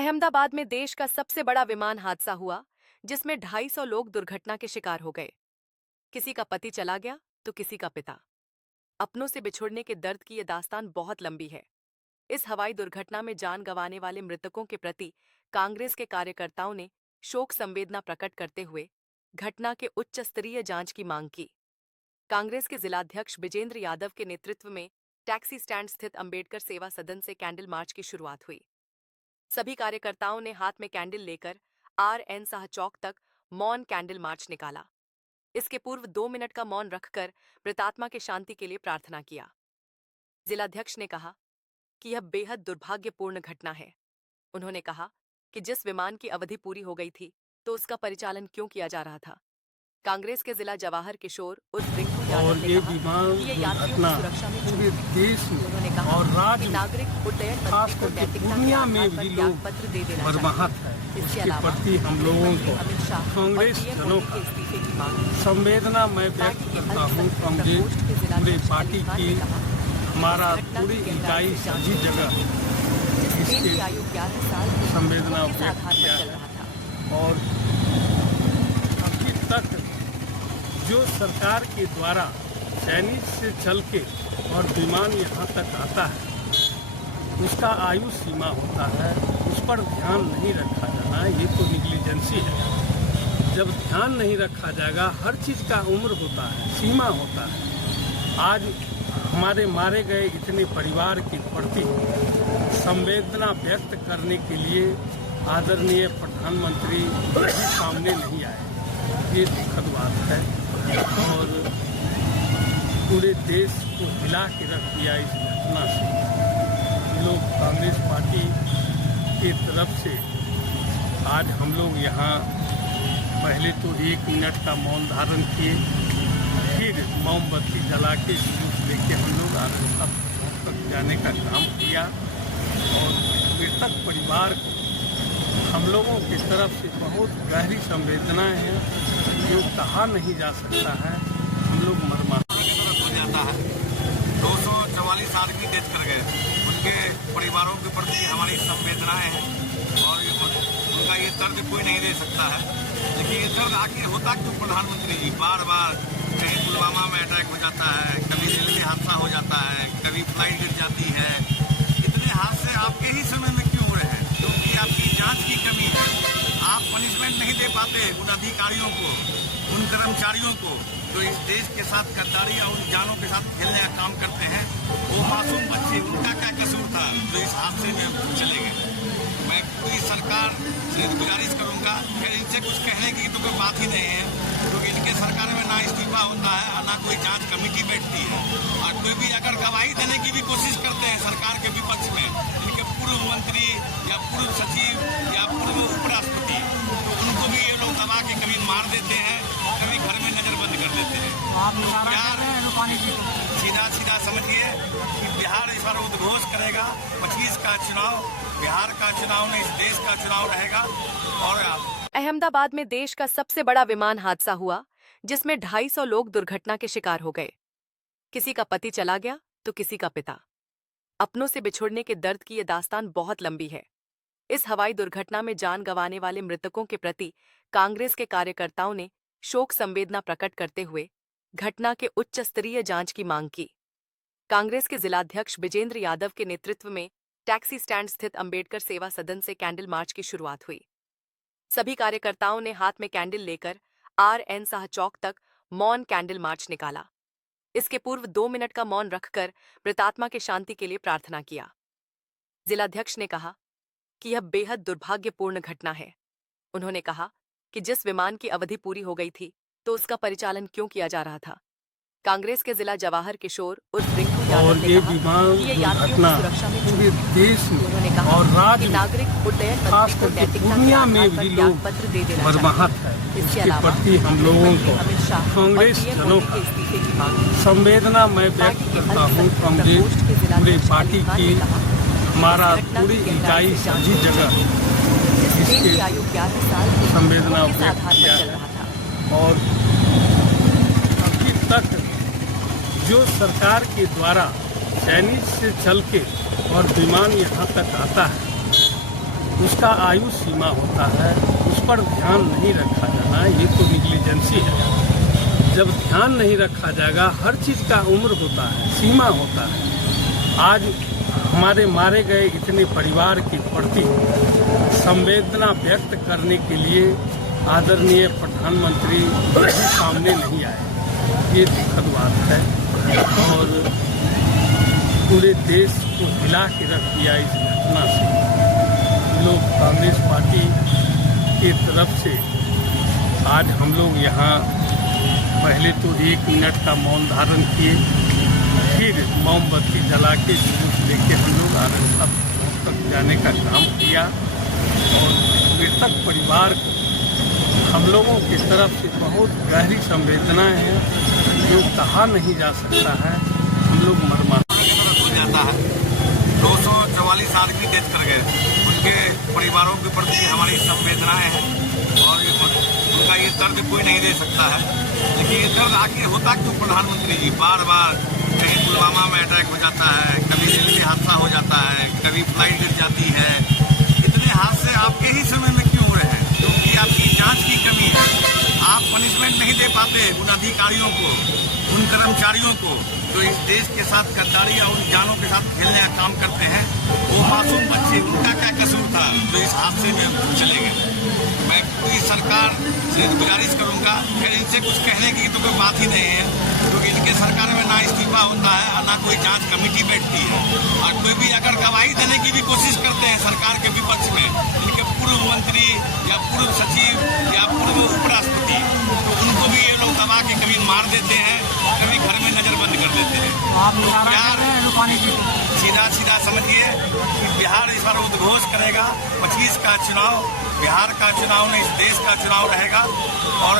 अहमदाबाद में देश का सबसे बड़ा विमान हादसा हुआ, जिसमें 250 लोग दुर्घटना के शिकार हो गए। किसी का पति चला गया तो किसी का पिता। अपनों से बिछुड़ने के दर्द की ये दास्तान बहुत लंबी है। इस हवाई दुर्घटना में जान गंवाने वाले मृतकों के प्रति कांग्रेस के कार्यकर्ताओं ने शोक संवेदना प्रकट करते हुए घटना के उच्च स्तरीय जांच की मांग की। कांग्रेस के जिलाध्यक्ष विजेंद्र यादव के नेतृत्व में टैक्सी स्टैंड स्थित अंबेडकर सेवा सदन से कैंडल मार्च की शुरुआत हुई। सभी कार्यकर्ताओं ने हाथ में कैंडल लेकर RN शाह चौक तक मौन कैंडल मार्च निकाला। इसके पूर्व 2 मिनट का मौन रखकर मृतात्मा के शांति के लिए प्रार्थना किया। जिलाध्यक्ष ने कहा कि यह बेहद दुर्भाग्यपूर्ण घटना है। उन्होंने कहा कि जिस विमान की अवधि पूरी हो गई थी तो उसका परिचालन क्यों किया जा रहा था। कांग्रेस के जिला जवाहर किशोर उर्फ रिंकू यादव ने कहा कि ये यात्रियों की सुरक्षा में पूरे देश में उन्होंने कहा और राज्य कि नागरिक उड्डयन खास मंत्री को करके नैतिकता के दुनिया आधार में पर भी त्याग लोग पत्र दे देना मर्माहत चाहिए। है। इसके इसके अलावा प्रति हम लोगों को अमित शाह कांग्रेस और PM जनों मोदी के का इस्तीफे की मांग संवेदना मैं व्यक्त करता हूँ। कांग्रेस पूरी पार्टी की हमारा पूरी इकाई सभी जगह इसके संवेदना व्यक्त किया है। और अभी तक जो सरकार के द्वारा चैनीज से चल के और विमान यहाँ तक आता है उसका आयु सीमा होता है, उस पर ध्यान नहीं रखा जाना, ये तो निग्लिजेंसी है। जब ध्यान नहीं रखा जाएगा, हर चीज़ का उम्र होता है, सीमा होता है। आज हमारे मारे गए इतने परिवार के प्रति संवेदना व्यक्त करने के लिए आदरणीय प्रधानमंत्री भी सामने नहीं आए, ये दुखद बात है। और पूरे देश को हिला के रख दिया इस घटना से। लोग कांग्रेस पार्टी की तरफ से आज हम लोग यहाँ पहले तो 1 मिनट का मौन धारण किए, फिर मोमबत्ती जला के जुलूस लेके हम लोग आनंद चौक तक जाने का काम किया। और मृतक परिवार को हम लोगों की तरफ से बहुत गहरी संवेदनाएं हैं, जो कहा नहीं जा सकता है। हम लोग हो जाता है। 244 आदमी डेथ कर गए, उनके परिवारों के प्रति हमारी संवेदनाएं हैं और उनका ये दर्द कोई नहीं दे सकता है। लेकिन ये दर्द आखिर होता क्यों प्रधानमंत्री जी? बार बार कहीं पुलवामा में अटैक हो जाता है, कभी रेलवे हादसा हो जाता है, कभी फ्लाइट गिर जाती है। इतने हादसे आपके ही समय में क्यों हो रहे हैं? क्योंकि आपकी जांच की कमी है। आप पनिशमेंट नहीं दे पाते उन अधिकारियों को, उन कर्मचारियों को जो इस देश के साथ गद्दारी और उन जानों के साथ खेलने का काम करते हैं। वो मासूम बच्चे, उनका क्या कसूर था जो इस हादसे में चले गए? मैं पूरी सरकार से गुजारिश करूंगा, फिर इनसे कुछ कहने की तो कोई बात ही नहीं है, क्योंकि इनके सरकार में ना इस्तीफा होता है और ना कोई जांच कमेटी बैठती है। और कोई भी अगर गवाही देने की भी कोशिश करते हैं सरकार के विपक्ष में, इनके पूर्व मंत्री या पूर्व सचिव या पूर्व उपराष्ट्रपति, तो उनको भी ये लोग दबा के कभी मार देते हैं, कभी घर में नजरबंद कर देते हैं। सीधा सीधा समझिए कि बिहार इस बार उद्घोष करेगा। 25 का चुनाव बिहार का चुनाव नहीं, इस देश का चुनाव रहेगा। और अहमदाबाद में देश का सबसे बड़ा विमान हादसा हुआ, जिसमें 250 लोग दुर्घटना के शिकार हो गए। किसी का पति चला गया तो किसी का पिता। अपनों से बिछुड़ने के दर्द की ये दास्तान बहुत लंबी है। इस हवाई दुर्घटना में जान गंवाने वाले मृतकों के प्रति कांग्रेस के कार्यकर्ताओं ने शोक संवेदना प्रकट करते हुए घटना के उच्च स्तरीय जांच की मांग की। कांग्रेस के जिलाध्यक्ष विजेंद्र यादव के नेतृत्व में टैक्सी स्टैंड स्थित अंबेडकर सेवा सदन से कैंडल मार्च की शुरुआत हुई। सभी कार्यकर्ताओं ने हाथ में कैंडल लेकर RN शाह चौक तक मौन कैंडल मार्च निकाला। इसके पूर्व 2 मिनट का मौन रखकर मृतात्मा के शांति के लिए प्रार्थना किया। जिलाध्यक्ष ने कहा कि यह बेहद दुर्भाग्यपूर्ण घटना है। उन्होंने कहा कि जिस विमान की अवधि पूरी हो गई थी तो उसका परिचालन क्यों किया जा रहा था। कांग्रेस के जिला जवाहर किशोर उर्फ रिंकू यादव ने कहा कि ये यात्रियों की सुरक्षा में पूरे देश में उन्होंने कहा और राज्य कि नागरिक उड्डयन खास मंत्री को करके नैतिकता के दुनिया में आधार पर भी त्याग लोग पत्र दे देना मर्माहत चाहिए। है। इसके इसके अलावा प्रति हम लोगों को अमित शाह और कांग्रेस PM जनों मोदी के का इस्तीफे की मांग संवेदना मैं व्यक्त करता हूँ। कांग्रेस पूरी पार्टी की हमारा पूरी इकाई सभी जगह इसके संवेदना व्यक्त किया है। और अभी तक जो सरकार के द्वारा चैनीज से चल के और विमान यहाँ तक आता है उसका आयु सीमा होता है, उस पर ध्यान नहीं रखा जाना, ये तो निग्लिजेंसी है। जब ध्यान नहीं रखा जाएगा, हर चीज़ का उम्र होता है, सीमा होता है। आज हमारे मारे गए इतने परिवार के प्रति संवेदना व्यक्त करने के लिए आदरणीय प्रधानमंत्री सामने नहीं आए, ये दुखद बात है और पूरे देश को हिला के रख दिया इस घटना से। लोग कांग्रेस पार्टी की तरफ से आज हम लोग यहाँ पहले तो 1 मिनट का मौन धारण किए, फिर मोमबत्ती जला के जुलूस लेके हम लोग आनंद साहब तक जाने का काम किया और मृतक परिवार को हम लोगों की तरफ से बहुत गहरी संवेदनाएं हैं, जो कहा नहीं जा सकता है। हम लोग हो जाता है। 244 आदमी डेथ कर गए, उनके परिवारों के प्रति हमारी संवेदनाएं हैं और उनका ये दर्द कोई नहीं दे सकता है। लेकिन ये दर्द आखिर होता क्यों प्रधानमंत्री जी? बार बार कहीं पुलवामा में अटैक हो जाता है, कभी रेलवे हादसा हो जाता है, कभी फ्लाइट गिर जाती है। इतने हादसे आपके ही समय में क्यों हो रहे हैं? क्योंकि आपकी जांच की कमी है। आप पनिशमेंट नहीं दे पाते उन अधिकारियों को, उन कर्मचारियों को जो इस देश के साथ गद्दारी और उन जानों के साथ खेलने का काम करते हैं। वो मासूम बच्चे, उनका क्या कसूर था जो इस हादसे में चले गए? मैं पूरी सरकार से गुजारिश करूंगा, फिर इनसे कुछ कहने की तो कोई बात ही नहीं है, क्योंकि इनके सरकार में ना इस्तीफा होता है और ना कोई जांच कमेटी बैठती है। और कोई भी अगर गवाही देने की भी कोशिश करते हैं सरकार के विपक्ष में, इनके पूर्व मंत्री या पूर्व सचिव या पूर्व उपराष्ट्रपति, तो उनको भी ये लोग दबा के कभी मार देते हैं, कभी घर में नजरबंद कर देते हैं। तो बिहार सीधा समझिए कि बिहार इस बार उद्घोष करेगा। 25 का चुनाव बिहार का चुनाव नहीं, इस देश का चुनाव रहेगा और